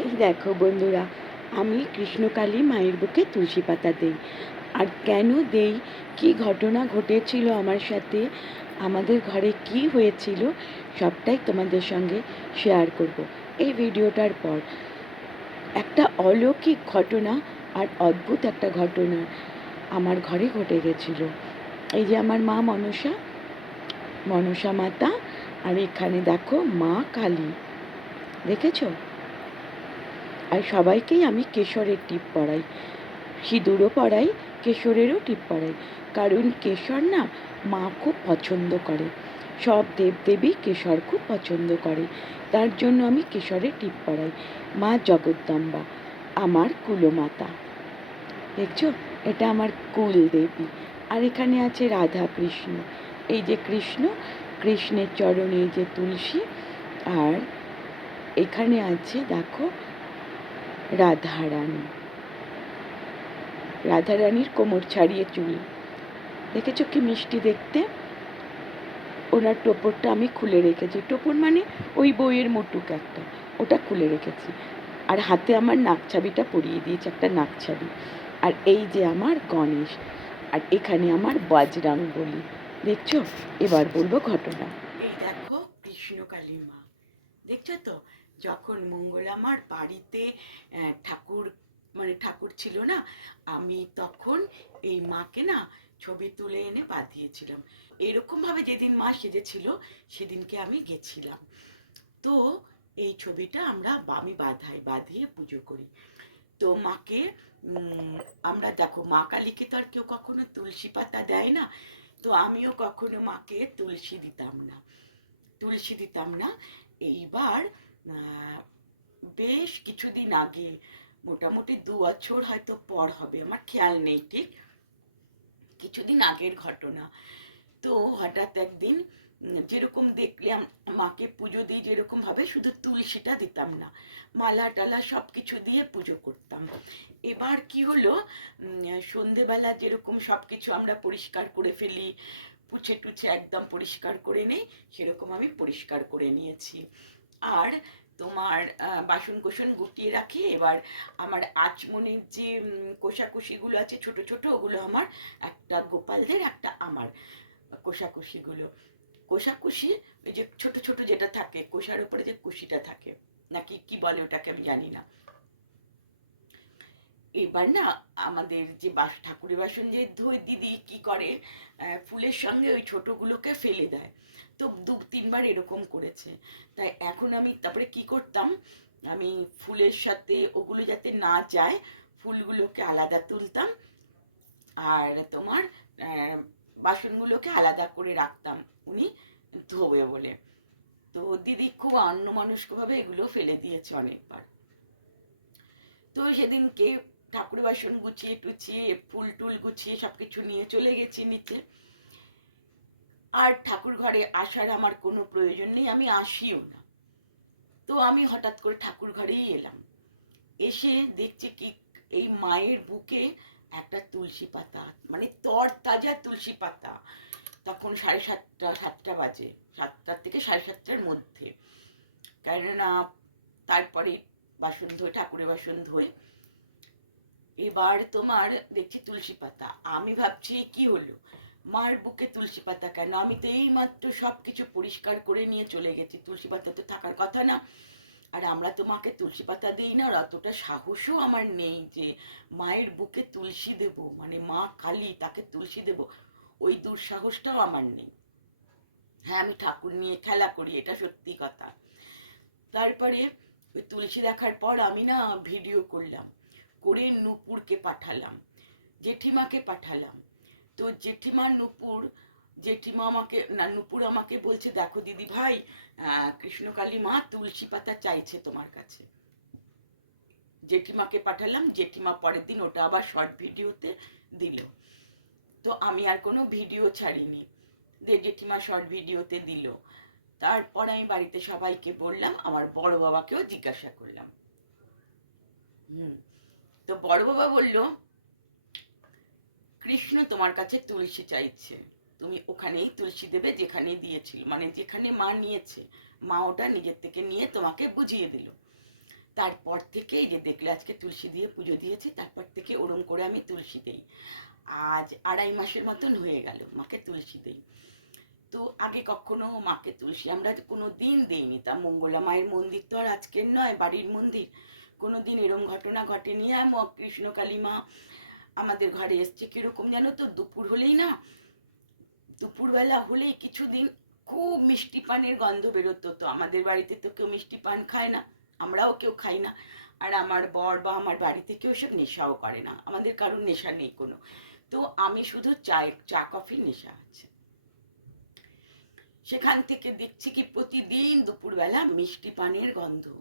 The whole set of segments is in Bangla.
এই দেখো বন্ধুরা, আমি কৃষ্ণকালী মায়ের বুকে তুলসী পাতা দেই। আর কেন দেই? কি ঘটনা ঘটেছিল আমার সাথে? আমাদের ঘরে কি হয়েছিল? সবটাই তোমাদের সঙ্গে শেয়ার করব। এই ভিডিওটার পর। একটা অলৌকিক ঘটনা আর অদ্ভুত একটা ঘটনা আমার ঘরে ঘটে গেছিল। এই যে আমার মা মনসা মনসা মাতা, আর এখানে দেখো মা কালী। দেখেছ? আর সবাইকেই আমি কেশরের টিপ পরাই সিঁদুরও পরাই কেশরেরও টিপ পরাই কারণ কেশর না মা খুব পছন্দ করে। সব দেবদেবী কেশর খুব পছন্দ করে। তার জন্য আমি কেশরের টিপ পরাই মা জগদ্দম্বা, আমার কুলমাতা। দেখছ? এটা আমার কুল দেবী আর এখানে আছে রাধা কৃষ্ণ এই যে কৃষ্ণ, কৃষ্ণের চরণে যে তুলসী, আর এখানে আছে দেখো রাধারানী। রাধারানীর কোমর ছাড়িয়ে চুল দেখেছ কি মিষ্টি দেখতে? ওনার টোপরটা আমি খুলে রেখেছি। টোপর মানে ওই বইয়ের মুটুক একটা, ওটা খুলে রেখেছি। আর হাতে আমার নাকছাবিটা পরিয়ে দিয়েছে একটা নাকছাবি। আর এই যে আমার গণেশ, আর এখানে আমার বজরাং বলি দেখছ? এবার বলব ঘটনা। এই দেখো কৃষ্ণকালী মা। দেখছ তো? যখন মঙ্গল আমার বাড়িতে ঠাকুর মানে ঠাকুর ছিল না, আমি তখন এই মাকে না ছবি তুলে এনে বাঁধিয়েছিলাম। এরকমভাবে যেদিন মা সেজেছিল, সেদিনকে আমি গেছিলাম। তো এই ছবিটা আমরা আমি বাঁধাই বাঁধিয়ে পুজো করি। তো মাকে আমরা দেখো, মা কালীকে তো আর কেউ কখনো তুলসী পাতা দেয় না, তো আমিও কখনো মাকে তুলসী দিতাম না। তুলসী দিতাম না। এইবার বেশ কিছুদিন আগে, মোটামুটি দু বছর হয়তো পর হবে, আমার খেয়াল নেই ঠিক। কিছুদিন আগের ঘটনা। তো হঠাৎ একদিন যেরকম দেখলাম, মাকে পুজো দিয়ে যেরকম ভাবে শুধু তুলসীটা দিতাম না, মালা টালা সব কিছু দিয়ে পুজো করতাম। এবার কি হলো সন্ধেবেলা যেরকম সব কিছু আমরা পরিষ্কার করে ফেলি, পুছে টুছে একদম পরিষ্কার করে নেই, সেরকম আমি পরিষ্কার করে নিয়েছি। আর তোমার বাসন কোসন গুটিয়ে রাখি। এবার আমার আচমনির যে কোষাকুষিগুলো আছে ছোট ছোট, ওগুলো আমার, একটা গোপালদের, একটা আমার কোষাকুষিগুলো। কোষাকুষি ওই যে ছোট ছোট যেটা থাকে, কোষার উপরে যে কুশিটা থাকে। নাকি কি বলে ওটাকে আমি জানি না। এবার না আমাদের যে বাস, ঠাকুরের বাসন যে ধুই দিদি কি করে ফুলের সঙ্গে ওই ছোটগুলোকে ফেলে দেয়। তো দু, তিনবার এরকম করেছে। তাই এখন আমি তারপরে কি করতাম, আমি ফুলের সাথে ওগুলো যাতে না যায়, ফুলগুলোকে আলাদা তুলতাম আর তোমার বাসনগুলোকে আলাদা করে রাখতাম উনি ধোবে বলে। তো দিদি খুব অন্যমনস্কভাবে এগুলো ফেলে দিয়েছে অনেকবার। তো সেদিনকে ঠাকুর বাসন গুছিয়ে টুছিয়ে, ফুল টুল গুছিয়ে সবকিছু নিয়ে চলে গেছি নিচে। আর ঠাকুর ঘরে আসার আমার কোনো প্রয়োজন নেই, আমি আসিও না। তো আমি হঠাৎ করে ঠাকুর ঘরেই এলাম। এসে দেখছি কি, এই মায়ের বুকে একটা তুলসী পাতা মানে তর তাজা তুলসী পাতা। তখন সাড়ে সাতটা সাতটা বাজে, সাতটার থেকে সাড়ে সাতটার মধ্যে। কেননা তারপরে বাসন ধুয়ে, ঠাকুরের বাসন ধুয়ে এবার তোমার দেখছি তুলসী পাতা। আমি ভাবছি কি হলো? মার বুকে তুলসী পাতা কেন? আমি তো এই মাত্র সব কিছু পরিষ্কার করে নিয়ে চলে গেছি। তুলসী পাতা তো থাকার কথা না। আর আমরা তো মাকে তুলসী পাতা দিই না, আর অতটা সাহসও আমার নেই যে মায়ের বুকে তুলসী দেব। মানে মা কালী তাকে তুলসী দেব। ওই দুঃসাহসটাও আমার নেই। হ্যাঁ আমি ঠাকুর নিয়ে খেলা করি, এটা সত্যি কথা। তারপরে ওই তুলসী দেখার পর আমি না ভিডিও করলাম। করে নূপুরকে পাঠালাম, জেঠিমাকে পাঠালাম। তো জেঠিমা নূপুর, জেঠিমা আমাকে, না, নূপুর আমাকে বলছে, দেখো দিদি ভাই কৃষ্ণকালী মা তুলসী পাতা চাইছে তোমার কাছে। জেঠিমাকে পাঠালাম, জেঠিমা পরের দিন ওটা আবার শর্ট ভিডিওতে দিল। তো আমি আর কোনো ভিডিও ছাড়িনি। যে জেঠিমা শর্ট ভিডিওতে দিল। তারপর আমি বাড়িতে সবাইকে বললাম, আমার বড় বাবাকেও জিজ্ঞাসা করলাম। হুম। তো বড় বাবা বলল, কৃষ্ণ তোমার কাছে তুলসী চাইছে। তুমি ওখানেই তুলসী দেবে যেখানে দিয়েছিল। মানে যেখানে মা নিয়েছে, মা ওটা নিজের থেকে নিয়ে তোমাকে বুঝিয়ে দিল। তারপর থেকে এই যে দেখলে আজকে তুলসী দিয়ে পুজো দিয়েছি, তারপর থেকে ওরম করে আমি তুলসী দিই। আজ আড়াই মাসের মতন হয়ে গেল, মাকে তুলসী দিই। তো আগে কখনো মাকে তুলসী আমরা কোনো দিন দিইনি। তা মঙ্গলা মায়ের মন্দির তো আর আজকের নয়, বাড়ির মন্দির। কোনো দিন এরম ঘটনা ঘটেনি। আর ম- কৃষ্ণকালী মা আমাদের ঘরে এসছে। কীরকম জানো তো দুপুর হলেই না, দুপুরবেলা হলেই কিছুদিন খুব মিষ্টি পানের গন্ধ বেরোতো। তো আমাদের বাড়িতে তো কেউ মিষ্টি পান খায় না, আমরাও কেউ খাই না। আর আমার বর বা আমার বাড়িতে কেউ সব নেশাও করে না। আমাদের কারোর নেশা নেই কোনো। তো আমি শুধু চায় চা, কফির নেশা আছে। সেখান থেকে দেখছি কি প্রতিদিন দুপুরবেলা মিষ্টি পানের গন্ধ।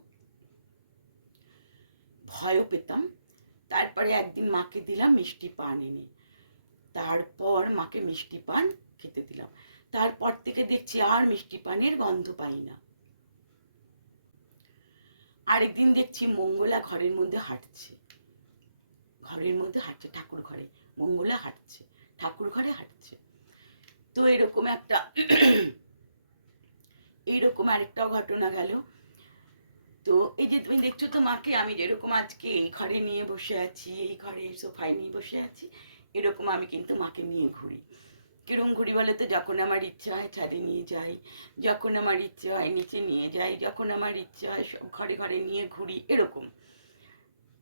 ভয়ও পেতাম। তারপরে একদিন মাকে দিলাম মিষ্টি পান এনে। তারপর মাকে মিষ্টি পান খেতে দিলাম। তারপর থেকে দেখছি আর মিষ্টি পানের গন্ধ পাই না। আরেকদিন দেখছি মঙ্গলা ঘরের মধ্যে হাঁটছে। ঘরের মধ্যে হাঁটছে, ঠাকুর ঘরে। মঙ্গলা হাঁটছে, ঠাকুর ঘরে হাঁটছে। তো এরকম একটা, এইরকম আরেকটাও ঘটনা গেল। তো এই যে তুমি দেখছ তো মাকে আমি যেরকম আজকে এই ঘরে নিয়ে বসে আছি, এই ঘরে সোফায় নিয়ে বসে আছি, এরকম আমি কিন্তু মাকে নিয়ে ঘুরি। কিরম ঘুরি বলে তো? যখন আমার ইচ্ছা হয় ছাদে নিয়ে যাই, যখন আমার ইচ্ছে হয় নিচে নিয়ে যাই, যখন আমার ইচ্ছে হয় সব ঘরে ঘরে নিয়ে ঘুরি, এরকম।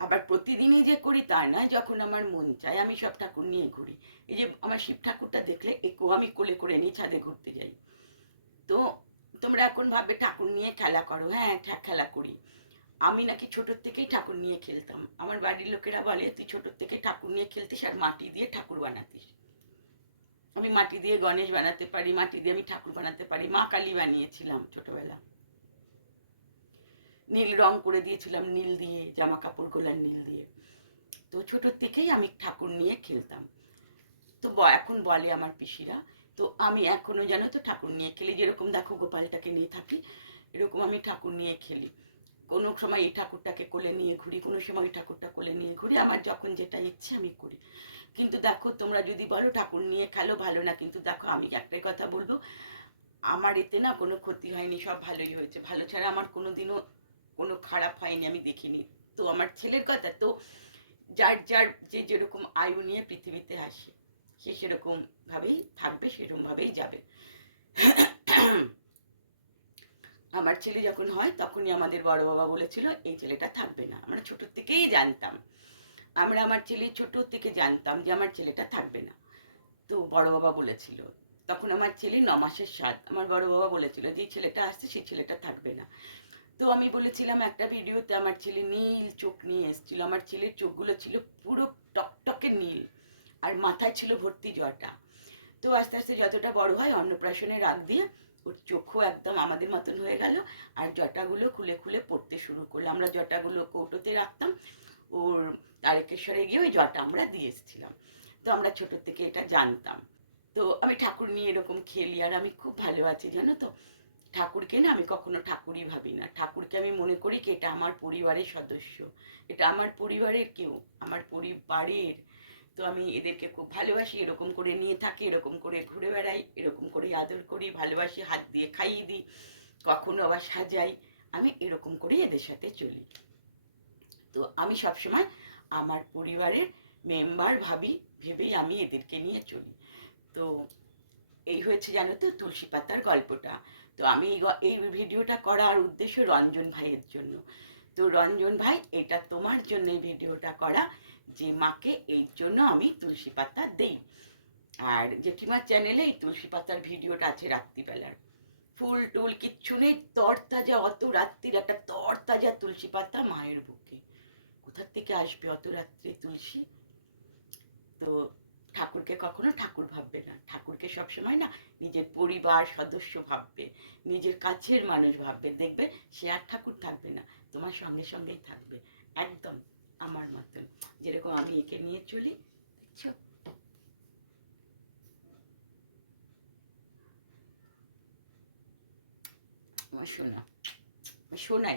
আবার প্রতিদিনই যে করি তা না, যখন আমার মন চায় আমি সব ঠাকুর নিয়ে ঘুরি। এই যে আমার শিব ঠাকুরটা দেখলে একেও আমি কোলে করে নিয়ে ছাদে ঘুরতে যাই। তো তোমরা এখন ভাববে ঠাকুর নিয়ে খেলা করো। হ্যাঁ খেলা করি। আমি নাকি ছোটোর থেকেই ঠাকুর নিয়ে খেলতাম। আমার বাড়ির লোকেরা বলে, তুই ছোটোর থেকে ঠাকুর নিয়ে খেলতিস আর মাটি দিয়ে ঠাকুর বানাতিস। আমি মাটি দিয়ে গণেশ বানাতে পারি, মাটি দিয়ে আমি ঠাকুর বানাতে পারি। মা কালী বানিয়েছিলাম ছোটবেলা। নীল রং করে দিয়েছিলাম, নীল দিয়ে জামা কাপড় গোলার নীল দিয়ে। তো ছোটোর থেকেই আমি ঠাকুর নিয়ে খেলতাম। তো এখন বলে আমার পিসিরা তো আমি এখনও জানো তো ঠাকুর নিয়ে খেলি। যেরকম দেখো গোপালটাকে নিয়ে থাকি, এরকম আমি ঠাকুর নিয়ে খেলি। কোনো সময় এই ঠাকুরটাকে কোলে নিয়ে ঘুরি, কোনো সময় এই ঠাকুরটা কোলে নিয়ে ঘুরি, আমার যখন যেটা ইচ্ছে আমি করি। কিন্তু দেখো, তোমরা যদি বলো ঠাকুর নিয়ে খেলো ভালো না, কিন্তু দেখো আমি একটাই কথা বলব, আমার এতে না কোনো ক্ষতি হয়নি, সব ভালোই হয়েছে। ভালো ছাড়া আমার কোনো দিনও কোনো খারাপ হয়নি, আমি দেখিনি। তো আমার ছেলের কথা, তো যার যার যে যেরকম আয়ু নিয়ে পৃথিবীতে আসে, সে সেরকম ভাবেই থাকবে সেরকম ভাবেই যাবে। আমার ছেলে যখন হয়, তখনই আমাদের বড় বাবা বলেছিল, এই ছেলেটা থাকবে না। আমরা ছোট থেকেই জানতাম। আমরা আমার ছেলে ছোট থেকে জানতাম যে আমার ছেলেটা থাকবে না। তো বড় বাবা বলেছিল। তখন আমার ছেলে ন মাসের সাত। আমার বড় বাবা বলেছিল, যে ছেলেটা আসছে, সেই ছেলেটা থাকবে না। তো আমি বলেছিলাম একটা ভিডিওতে আমার ছেলে নীল চোখ নিয়ে এসেছিল। আমার ছেলের চোখগুলো ছিল পুরো টকটকে নীল। আর মাথায় ছিল ভর্তি জটা তো আস্তে আস্তে যতটা বড় হয় অন্নপ্রাশনে রাগ দিয়ে ওর চোখও একদম আমাদের মতন হয়ে গেল। আর জটাগুলো খুলে খুলে পড়তে শুরু করল। আমরা জটাগুলো কৌটোতে রাখতাম। ওর তারকেশ্বরে গিয়ে ওই জটা আমরা দিয়ে এসেছিলাম। তো আমরা ছোট থেকে এটা জানতাম। তো আমি ঠাকুর নিয়ে এরকম খেলি আর আমি খুব ভালো আছি, জানো তো? ঠাকুরকে না আমি কখনো ঠাকুরই ভাবি না। ঠাকুরকে আমি মনে করি কি এটা আমার পরিবারের সদস্য। এটা আমার পরিবারের কেউ। আমার পরিবারের তো আমি এদেরকে খুব ভালোবাসি, এরকম করে নিয়ে থাকি, এরকম করে ঘুরে বেড়াই, এরকম করে আদর করি, ভালোবাসি, হাত দিয়ে খাইয়ে দিই, কখনো আবার সাজাই, আমি এরকম করে এদের সাথে চলি। তো আমি সবসময় আমার পরিবারের মেম্বার ভাবি, ভেবেই আমি এদেরকে নিয়ে চলি। তো এই হয়েছে জানো তো তুলসী পাতার গল্পটা। তো আমি এই ভিডিওটা করার উদ্দেশ্য রঞ্জন ভাইয়ের জন্য। তো রঞ্জন ভাই, এটা তোমার জন্য এই ভিডিওটা করা। যে মাকে এই জন্য আমি তুলসী পাতা দেই। আর জেঠিমার চ্যানেলে এই তুলসী পাতার ভিডিওটা আছে রাত্রিবেলার। ফুল টুল কিচ্ছু নেই, তরতাজা, অত রাত্রির একটা তরতাজা তুলসী পাতা মায়ের বুকে। কোথার থেকে আসবে অত রাত্রে তুলসী? তো ঠাকুরকে কখনো ঠাকুর ভাববে না। ঠাকুরকে সবসময় না নিজের পরিবার, সদস্য ভাববে, নিজের কাছের মানুষ ভাববে। দেখবে সে আর ঠাকুর থাকবে না, তোমার সঙ্গে সঙ্গেই থাকবে। একদম। আমার মতন। যেরকম আমি একে নিয়ে চলি দেখছ? আমার সোনা